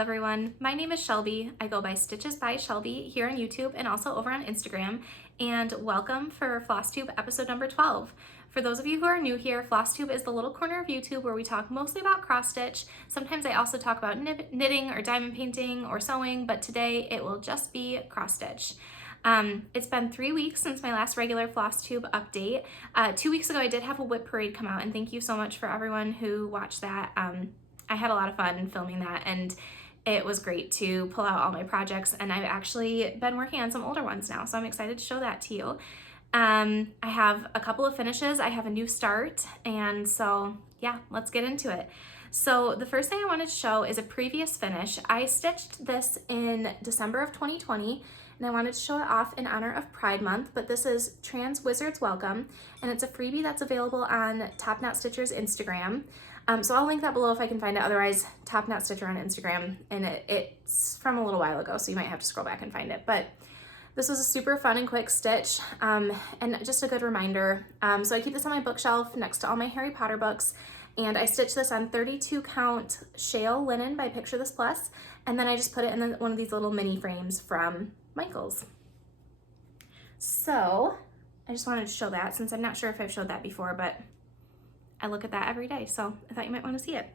everyone, my name is Shelby. I go by Stitches by Shelby here on YouTube and also over on Instagram, and welcome for Flosstube episode number 12. For those of you who are new here, Flosstube is the little corner of YouTube where we talk mostly about cross stitch. Sometimes I also talk about knitting or diamond painting or sewing, but today it will just be cross stitch. It's been 3 weeks since my last regular Flosstube update. 2 weeks ago I did have a WIP parade come out, and thank you so much for everyone who watched that. I had a lot of fun filming that, and it was great to pull out all my projects, and I've actually been working on some older ones now, so I'm excited to show that to you. I have a couple of finishes, I have a new start, and so yeah, let's get into it. So the first thing I wanted to show is a previous finish. I stitched this in December of 2020, and I wanted to show it off in honor of Pride Month, but this is Trans Wizards Welcome, and it's a freebie that's available on Top Knot Stitcher's Instagram. So I'll link that below if I can find it. Otherwise, Top Knot Stitcher on Instagram, and it's from a little while ago, so you might have to scroll back and find it. But this was a super fun and quick stitch, and just a good reminder. So I keep this on my bookshelf next to all my Harry Potter books, and I stitched this on 32 count shale linen by Picture This Plus, and then I just put it in one of these little mini frames from Michaels. So I just wanted to show that, since I'm not sure if I've showed that before, but I look at that every day, so I thought you might want to see it.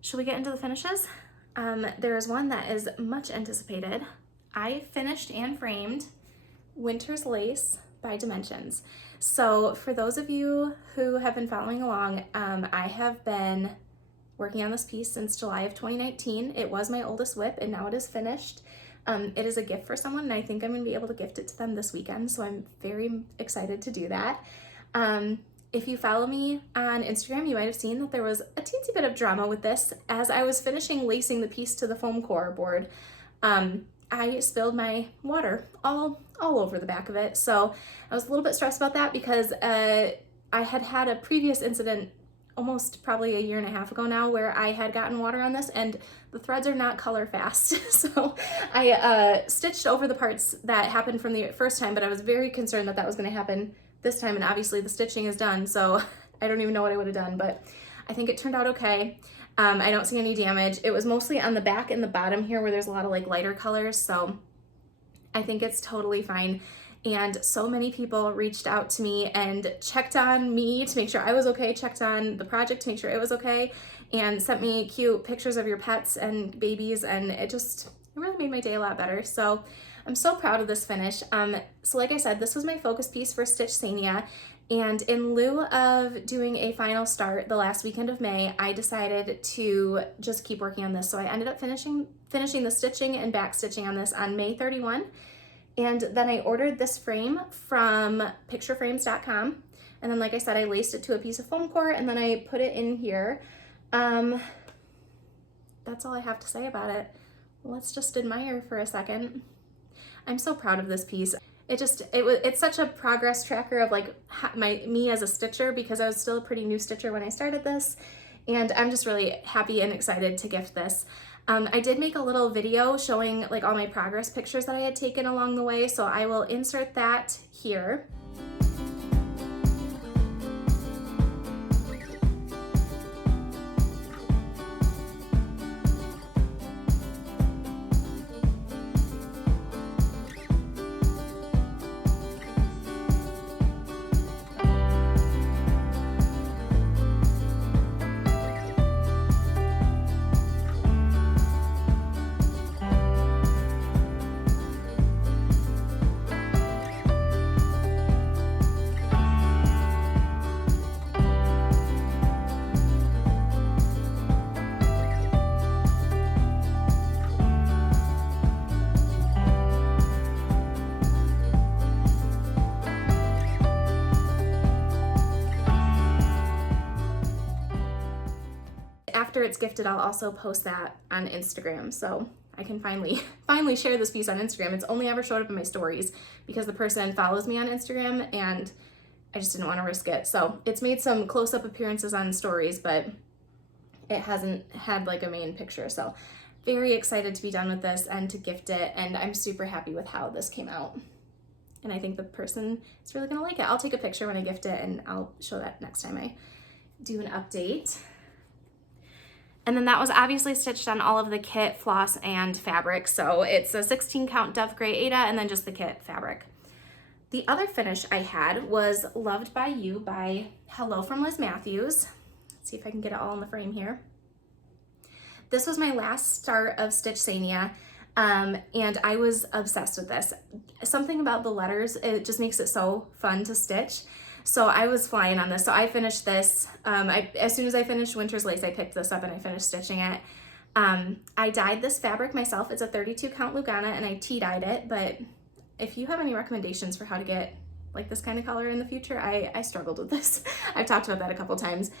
Should we get into the finishes? There is one that is much anticipated. I finished and framed Winter's Lace by Dimensions. So for those of you who have been following along, I have been working on this piece since July of 2019. It was my oldest WIP, and now it is finished. It is a gift for someone, and I think I'm going to be able to gift it to them this weekend, so I'm very excited to do that. If you follow me on Instagram, you might have seen that there was a teensy bit of drama with this. As I was finishing lacing the piece to the foam core board, I spilled my water all over the back of it. So I was a little bit stressed about that because I had a previous incident almost probably a year and a half ago now where I had gotten water on this, and the threads are not color fast. So I stitched over the parts that happened from the first time, but I was very concerned that that was going to happen this time, and obviously the stitching is done, so I don't even know what I would have done, but I think it turned out okay. I don't see any damage. It was mostly on the back and the bottom here where there's a lot of like lighter colors, so I think it's totally fine. And so many people reached out to me and checked on me to make sure I was okay, checked on the project to make sure it was okay, and sent me cute pictures of your pets and babies, and it really made my day a lot better. So I'm so proud of this finish. So like I said, this was my focus piece for Stitch Sania, and in lieu of doing a final start the last weekend of May, I decided to just keep working on this. So I ended up finishing the stitching and back stitching on this on May 31, and then I ordered this frame from pictureframes.com, and then like I said, I laced it to a piece of foam core, and then I put it in here. That's all I have to say about it. Let's just admire for a second. I'm so proud of this piece. It's such a progress tracker of like me as a stitcher, because I was still a pretty new stitcher when I started this, and I'm just really happy and excited to gift this. I did make a little video showing like all my progress pictures that I had taken along the way, so I will insert that here. After it's gifted, I'll also post that on Instagram, so I can finally share this piece on Instagram. It's only ever showed up in my stories because the person follows me on Instagram, and I just didn't want to risk it. So it's made some close-up appearances on stories, but it hasn't had like a main picture. So very excited to be done with this and to gift it, and I'm super happy with how this came out. And I think the person is really gonna like it. I'll take a picture when I gift it, and I'll show that next time I do an update. And then that was obviously stitched on all of the kit, floss, and fabric. So it's a 16 count Dove Gray Aida and then just the kit fabric. The other finish I had was Loved by You by Hello from Liz Mathews. Let's see if I can get it all in the frame here. This was my last start of Stitch Sania, and I was obsessed with this. Something about the letters, it just makes it so fun to stitch. So I was flying on this. So I finished this, as soon as I finished Winter's Lace, I picked this up and I finished stitching it. I dyed this fabric myself. It's a 32 count Lugana and I tea dyed it, but if you have any recommendations for how to get like this kind of color in the future, I struggled with this. I've talked about that a couple times,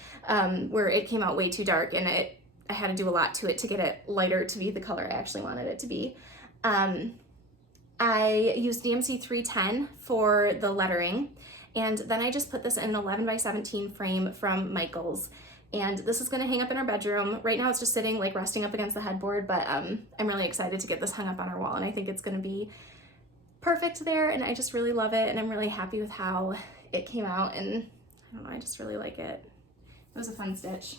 where it came out way too dark and I had to do a lot to it to get it lighter to be the color I actually wanted it to be. I used DMC 310 for the lettering. And then I just put this in an 11 by 17 frame from Michaels. And this is gonna hang up in our bedroom. Right now it's just sitting like resting up against the headboard, but I'm really excited to get this hung up on our wall and I think it's gonna be perfect there and I just really love it and I'm really happy with how it came out and I don't know, I just really like it. It was a fun stitch.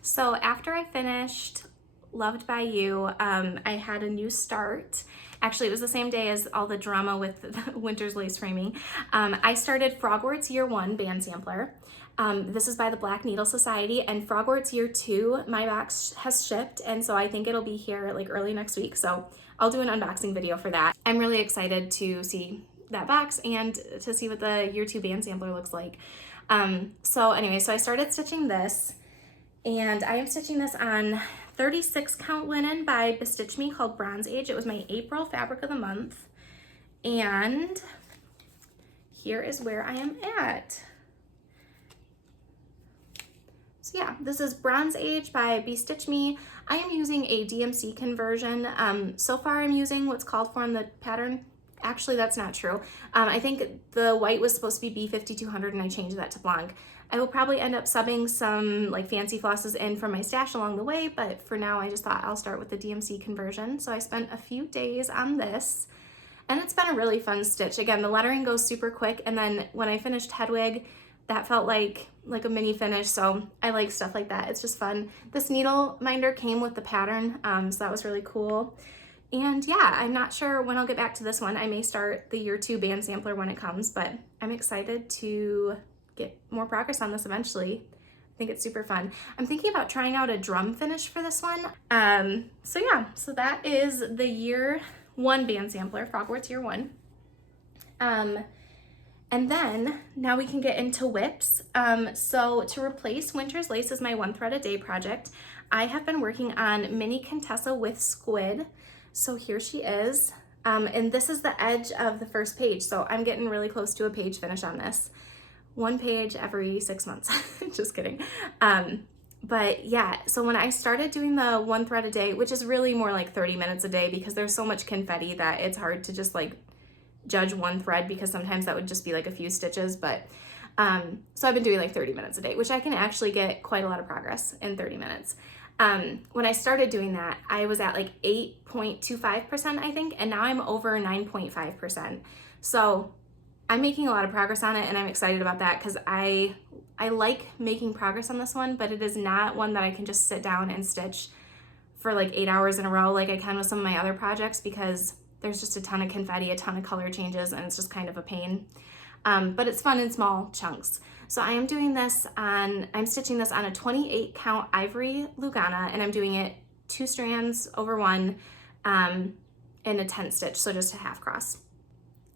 So after I finished Loved by You, I had a new start. Actually, it was the same day as all the drama with the Winter's Lace framing. I started Frogwarts Year 1 band sampler. This is by the Black Needle Society, and Frogwarts Year 2, my box has shipped, and so I think it'll be here like early next week, so I'll do an unboxing video for that. I'm really excited to see that box and to see what the Year 2 band sampler looks like. So anyway, so I started stitching this, and I am stitching this on 36 count linen by Bestitch Me called Bronze Age. It was my April fabric of the month. And here is where I am at. So yeah, this is Bronze Age by Bestitch Me. I am using a DMC conversion. So far I'm using what's called for on the pattern. Actually, that's not true. I think the white was supposed to be B5200 and I changed that to Blanc. I will probably end up subbing some like fancy flosses in from my stash along the way, but for now I just thought I'll start with the DMC conversion. So I spent a few days on this and it's been a really fun stitch. Again, the lettering goes super quick and then when I finished Hedwig, that felt like a mini finish, so I like stuff like that. It's just fun. This needle minder came with the pattern, so that was really cool. And yeah, I'm not sure when I'll get back to this one. I may start the Year 2 band sampler when it comes, but I'm excited to get more progress on this eventually. I think it's super fun. I'm thinking about trying out a drum finish for this one. So yeah, so that is the Year 1 band sampler, Frogwarts Year 1. And then now we can get into WIPs. So to replace Winter's Lace as my 1 thread a day project, I have been working on Mini Contessa with Squid. So here she is. And this is the edge of the first page. So I'm getting really close to a page finish on this. 1 page every 6 months. Just kidding. But yeah, so when I started doing the 1 thread a day, which is really more like 30 minutes a day because there's so much confetti that it's hard to just like judge 1 thread because sometimes that would just be like a few stitches, but so I've been doing like 30 minutes a day, which I can actually get quite a lot of progress in 30 minutes. When I started doing that, I was at like 8.25%, I think, and now I'm over 9.5%. So I'm making a lot of progress on it and I'm excited about that because I like making progress on this one, but it is not one that I can just sit down and stitch for like 8 hours in a row like I can with some of my other projects because there's just a ton of confetti, a ton of color changes, and it's just kind of a pain. But it's fun in small chunks. So I am doing this on, I'm stitching this on a 28 count ivory Lugana, and I'm doing it 2 strands over 1 in a 10 stitch, so just a half cross.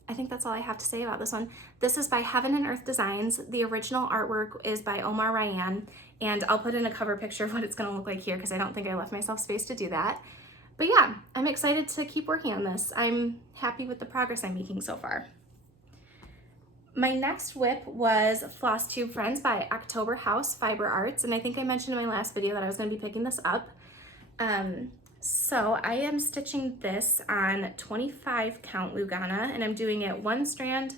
I think that's all I have to say about this one. This is by Heaven and Earth Designs. The original artwork is by Omar Ryan, and I'll put in a cover picture of what it's gonna look like here because I don't think I left myself space to do that. But yeah, I'm excited to keep working on this. I'm happy with the progress I'm making so far. My next WIP was Flosstube Friends by October House Fiber Arts, and I think I mentioned in my last video that I was going to be picking this up. So I am stitching this on 25 count Lugana, and I'm doing it 1 strand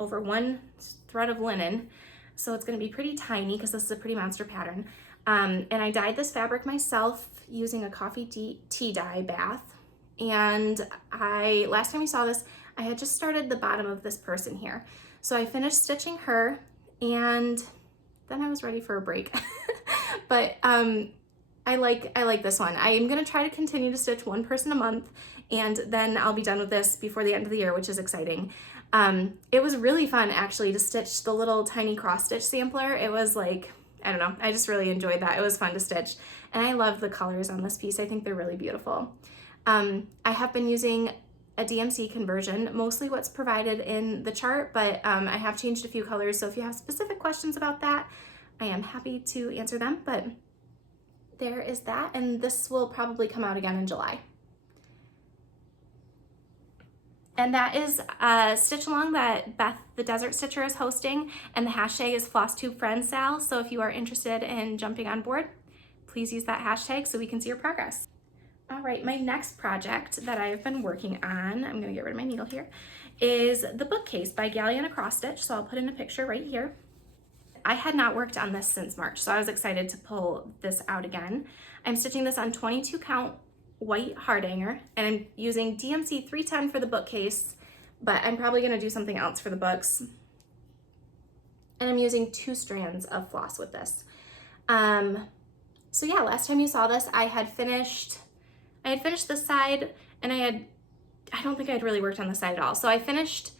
over 1 thread of linen. So it's going to be pretty tiny because this is a pretty monster pattern. And I dyed this fabric myself using a coffee tea dye bath. And last time you saw this, I had just started the bottom of this person here. So I finished stitching her and then I was ready for a break. But I I like this one. I am gonna try to continue to stitch one person a month, and then I'll be done with this before the end of the year, which is exciting. It was really fun actually to stitch the little tiny cross stitch sampler. It was like, I don't know, I just really enjoyed that. It was fun to stitch, and I love the colors on this piece. I think they're really beautiful. I have been using a DMC conversion, mostly what's provided in the chart, but I have changed a few colors, so if you have specific questions about that, I am happy to answer them, but there is that, and this will probably come out again in July. And that is a stitch along that Beth the Desert Stitcher is hosting, and the hashtag is FlossTubeFriendSal. So if you are interested in jumping on board, please use that hashtag so we can see your progress. All right, my next project that I have been working on, I'm gonna get rid of my needle here, is the Bookcase by Galliana Cross Stitch. So I'll put in a picture right here. I had not worked on this since March, so I was excited to pull this out again. I'm stitching this on 22 count white hardanger, and I'm using DMC 310 for the bookcase, but I'm probably gonna do something else for the books. And I'm using 2 strands of floss with this. So yeah, last time you saw this, I had finished this side, and I don't think I had really worked on the side at all. So I finished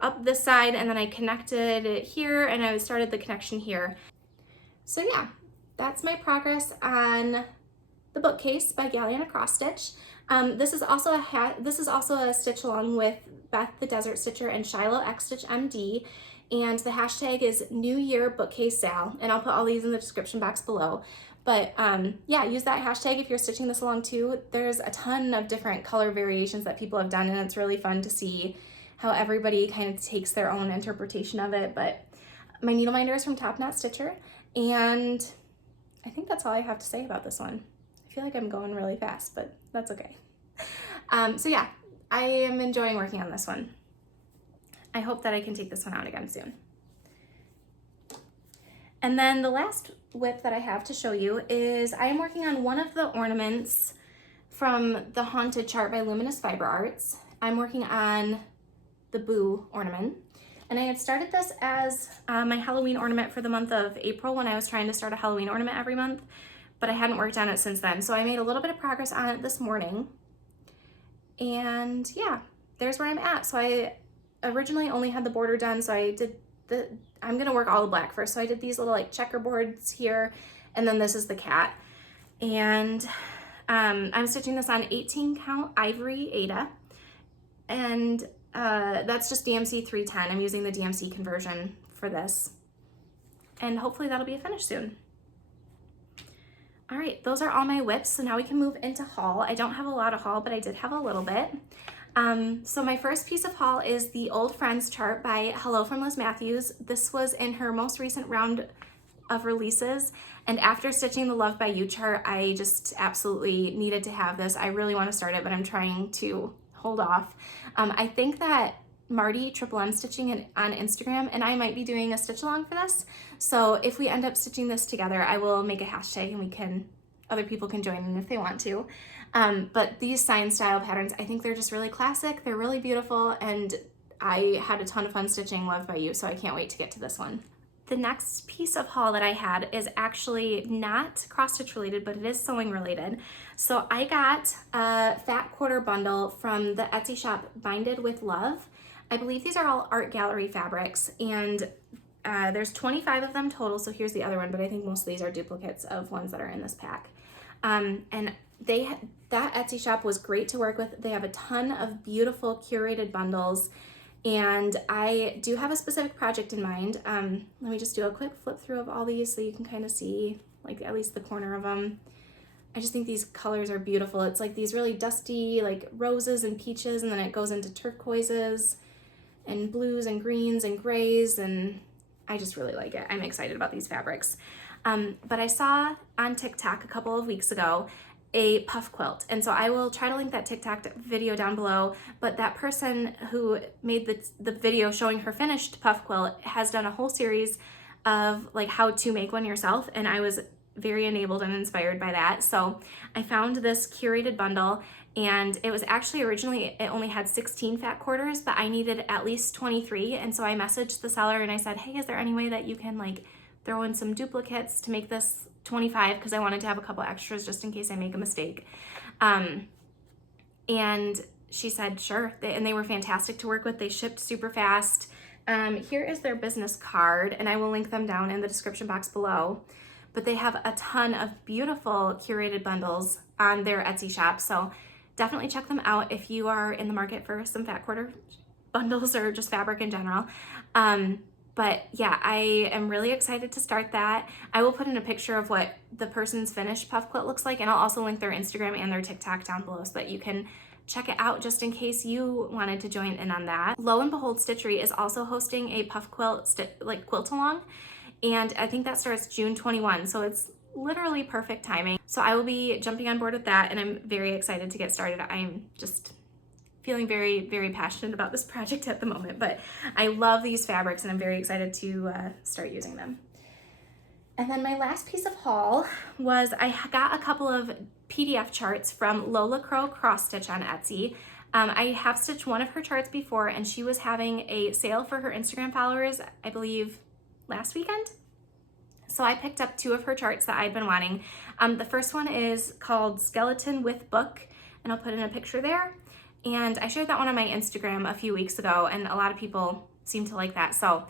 up this side, and then I connected it here, and I started the connection here. So yeah, that's my progress on the Bookcase by Galliana Cross Stitch. This is also a stitch along with Beth the Desert Stitcher and Shiloh X Stitch MD, and the hashtag is New Year Bookcase Sal, and I'll put all these in the description box below. But yeah, use that hashtag if you're stitching this along too. There's a ton of different color variations that people have done, and it's really fun to see how everybody kind of takes their own interpretation of it. But my needle minder is from Top Knot Stitcher, and I think that's all I have to say about this one. I feel like I'm going really fast, but that's okay. So yeah, I am enjoying working on this one. I hope that I can take this one out again soon. And then the last WIP that I have to show you is I am working on one of the ornaments from the Haunted chart by Luminous Fiber Arts. I'm working on the Boo ornament. And I had started this as my Halloween ornament for the month of April when I was trying to start a Halloween ornament every month, but I hadn't worked on it since then. So I made a little bit of progress on it this morning. And yeah, there's where I'm at. So I originally only had the border done, so I'm gonna work all the black first. So I did these little like checkerboards here, and then this is the cat. And I'm stitching this on 18 count Ivory Ada, and that's just DMC 310. I'm using the DMC conversion for this, and hopefully that'll be a finish soon. All right, those are all my WIPs, so now we can move into haul. I don't have a lot of haul, but I did have a little bit. So my first piece of haul is the Old Friends chart by Hello from Liz Mathews. This was in her most recent round of releases, and after stitching the Love by You chart, I just absolutely needed to have this. I really want to start it, but I'm trying to hold off. I think that Marty Triple M Stitching on Instagram and I might be doing a stitch along for this. So if we end up stitching this together, I will make a hashtag and other people can join in if they want to. But these sign style patterns, I think they're just really classic. They're really beautiful, and I had a ton of fun stitching Love by You, so I can't wait to get to this one. The next piece of haul that I had is actually not cross stitch related, but it is sewing related. So I got a fat quarter bundle from the Etsy shop Binded with Love. I believe these are all art gallery fabrics, and there's 25 of them total, so here's the other one, but I think most of these are duplicates of ones that are in this pack. And that Etsy shop was great to work with. They have a ton of beautiful curated bundles, and I do have a specific project in mind. Let me just do a quick flip through of all these so you can kind of see like at least the corner of them. I just think these colors are beautiful. It's like these really dusty like roses and peaches, and then it goes into turquoises and blues and greens and grays, and I just really like it. I'm excited about these fabrics. But I saw on TikTok a couple of weeks ago a puff quilt, and so I will try to link that TikTok video down below, but that person who made the video showing her finished puff quilt has done a whole series of like how to make one yourself, and I was very enabled and inspired by that. So I found this curated bundle, and it was actually originally, it only had 16 fat quarters, but I needed at least 23, and so I messaged the seller and I said, hey, is there any way that you can like throw in some duplicates to make this 25 because I wanted to have a couple extras just in case I make a mistake. And she said, sure. And they were fantastic to work with. They shipped super fast. Here is their business card, and I will link them down in the description box below. But they have a ton of beautiful curated bundles on their Etsy shop. So definitely check them out if you are in the market for some fat quarter bundles or just fabric in general. But yeah, I am really excited to start that. I will put in a picture of what the person's finished puff quilt looks like, and I'll also link their Instagram and their TikTok down below so that you can check it out just in case you wanted to join in on that. Lo and behold, Stitchery is also hosting a puff quilt quilt along, and I think that starts June 21, so it's literally perfect timing. So I will be jumping on board with that, and I'm very excited to get started. I'm just feeling very, very passionate about this project at the moment, but I love these fabrics and I'm very excited to start using them. And then my last piece of haul was I got a couple of PDF charts from LolaCrowCrossStitch on Etsy. I have stitched one of her charts before, and she was having a sale for her Instagram followers, I believe last weekend. So I picked up 2 of her charts that I'd been wanting. The first one is called Skeleton with Book, and I'll put in a picture there. And I shared that one on my Instagram a few weeks ago, and a lot of people seem to like that. So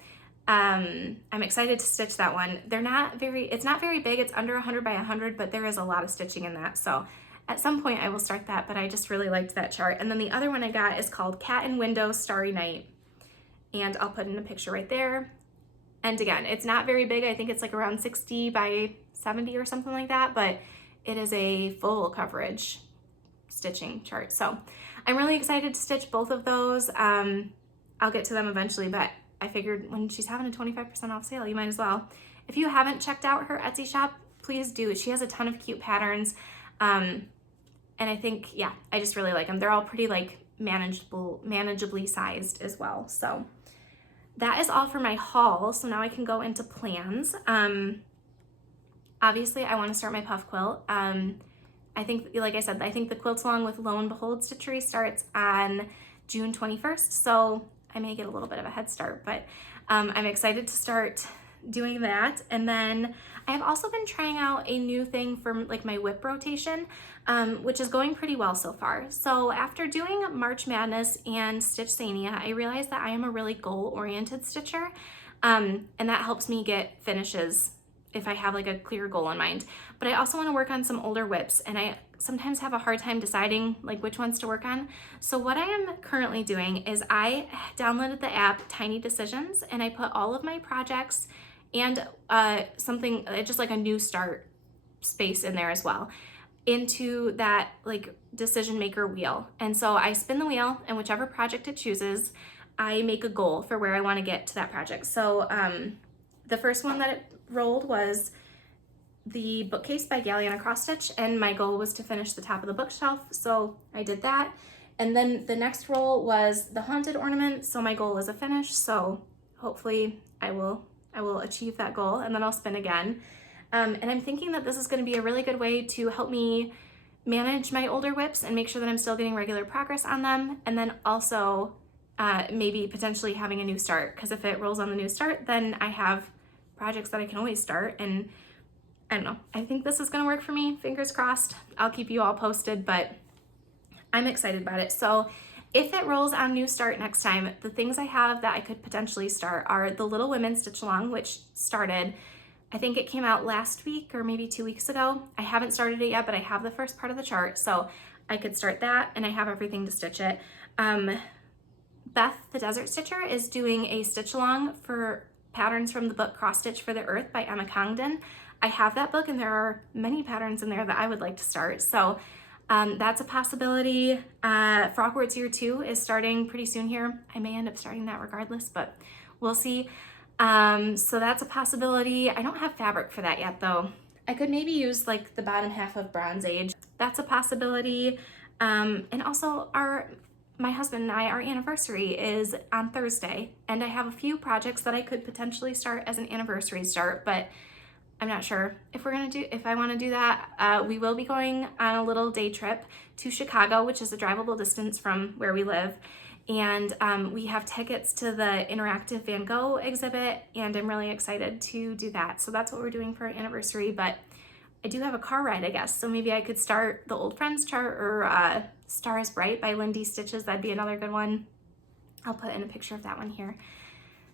I'm excited to stitch that one. It's not very big. It's under 100 by 100, but there is a lot of stitching in that. So at some point I will start that, but I just really liked that chart. And then the other one I got is called Cat and Window Starry Night. And I'll put in a picture right there. And again, it's not very big. I think it's like around 60 by 70 or something like that, but it is a full coverage stitching chart. So I'm really excited to stitch both of those. I'll get to them eventually, but I figured when she's having a 25% off sale, you might as well. If you haven't checked out her Etsy shop, please do. She has a ton of cute patterns. And I think, yeah, I just really like them. They're all pretty like manageably sized as well. So that is all for my haul. So now I can go into plans. Obviously I want to start my puff quilt. I think, like I said, I think the quilt along with Lo and Behold Stitchery starts on June 21st, so I may get a little bit of a head start, but I'm excited to start doing that. And then I have also been trying out a new thing for like my WIP rotation, which is going pretty well so far. So after doing March Madness and Stitch Sania, I realized that I am a really goal-oriented stitcher, and that helps me get finishes if I have like a clear goal in mind. But I also want to work on some older WIPs, and I sometimes have a hard time deciding like which ones to work on. So what I am currently doing is I downloaded the app Tiny Decisions, and I put all of my projects and something just like a new start space in there as well into that like decision maker wheel. And so I spin the wheel, and whichever project it chooses, I make a goal for where I want to get to that project. So the first one that it rolled was the Bookcase by Galliana Cross-Stitch, and my goal was to finish the top of the bookshelf, so I did that. And then the next roll was the Haunted Ornament, so my goal is a finish, so hopefully I will achieve that goal, and then I'll spin again. And I'm thinking that this is going to be a really good way to help me manage my older WIPs and make sure that I'm still getting regular progress on them, and then also maybe potentially having a new start, because if it rolls on the new start, then I have projects that I can always start. And I don't know, I think this is gonna work for me, fingers crossed. I'll keep you all posted, but I'm excited about it. So if it rolls on new start next time, the things I have that I could potentially start are the Little Women Stitch Along, which started, I think it came out last week or maybe 2 weeks ago. I haven't started it yet, but I have the first part of the chart, so I could start that, and I have everything to stitch it. Beth the Desert Stitcher is doing a stitch along for patterns from the book Cross Stitch for the Earth by Emma Congdon. I have that book, and there are many patterns in there that I would like to start. So that's a possibility. Frogwarts Year 2 is starting pretty soon here. I may end up starting that regardless, but we'll see. So that's a possibility. I don't have fabric for that yet though. I could maybe use like the bottom half of Bronze Age. That's a possibility. And also my husband and I, our anniversary is on Thursday, and I have a few projects that I could potentially start as an anniversary start, but I'm not sure if I want to do that. We will be going on a little day trip to Chicago, which is a drivable distance from where we live. And we have tickets to the interactive Van Gogh exhibit, and I'm really excited to do that. So that's what we're doing for our anniversary, but I do have a car ride, I guess, so maybe I could start the Old Friends chart or Star is Bright by Lindy Stitches. That'd be another good one. I'll put in a picture of that one here.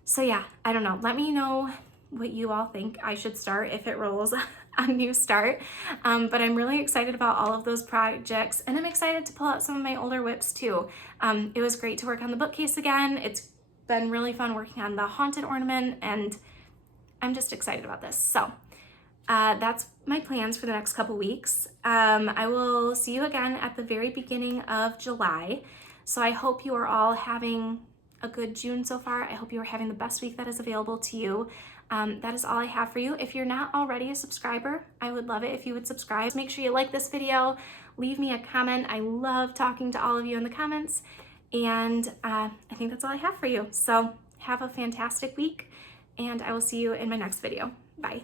So yeah, I don't know. Let me know what you all think I should start if it rolls a new start. But I'm really excited about all of those projects, and I'm excited to pull out some of my older WIPs too. It was great to work on the bookcase again. It's been really fun working on the Haunted Ornament, and I'm just excited about this. So that's my plans for the next couple weeks. I will see you again at the very beginning of July. So I hope you are all having a good June so far. I hope you are having the best week that is available to you. That is all I have for you. If you're not already a subscriber, I would love it if you would subscribe. Make sure you like this video, leave me a comment. I love talking to all of you in the comments. And I think that's all I have for you. So have a fantastic week, and I will see you in my next video. Bye.